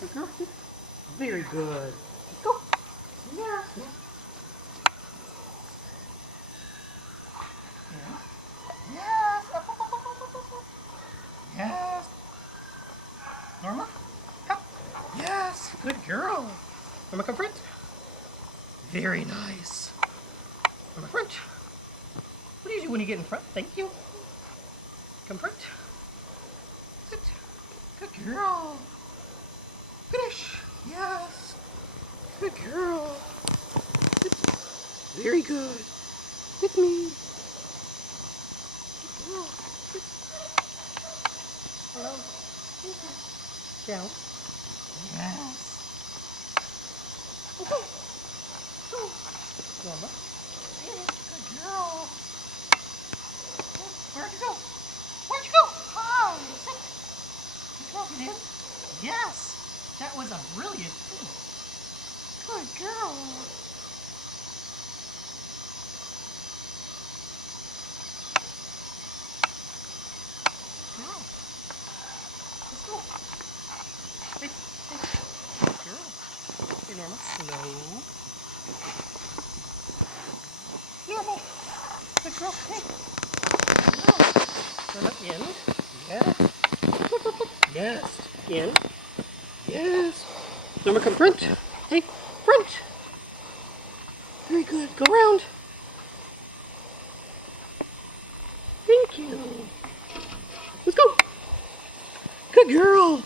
Good girl. Very good. Go. Yeah. Yeah. Yeah. Yes. Up, up, up, up, up, up, up. Yes. Norma, come. Yes. Good girl. Norma, come front. Very nice. Norma, front. What do you do when you get in front? Thank you. Come front. Sit. Good girl. Finish. Yes. Good girl. Sit. Very good. With me. Good girl. Sit. Hello. Down. Yes. Go. Go. Norma. Good girl. Where'd you go? Where'd you go? Hi. Sit. Good girl. Get in. Yes. That was a brilliant thing. Good girl. Girl. Let's go. Hey, hey. Good girl. Hey, Norma. Slow. Normal. Good girl. Hey. Norma, in. Yes. Yes. In. Yes. Norma, come front. Hey, front. Very good. Go around. Thank you. Let's go. Good girl.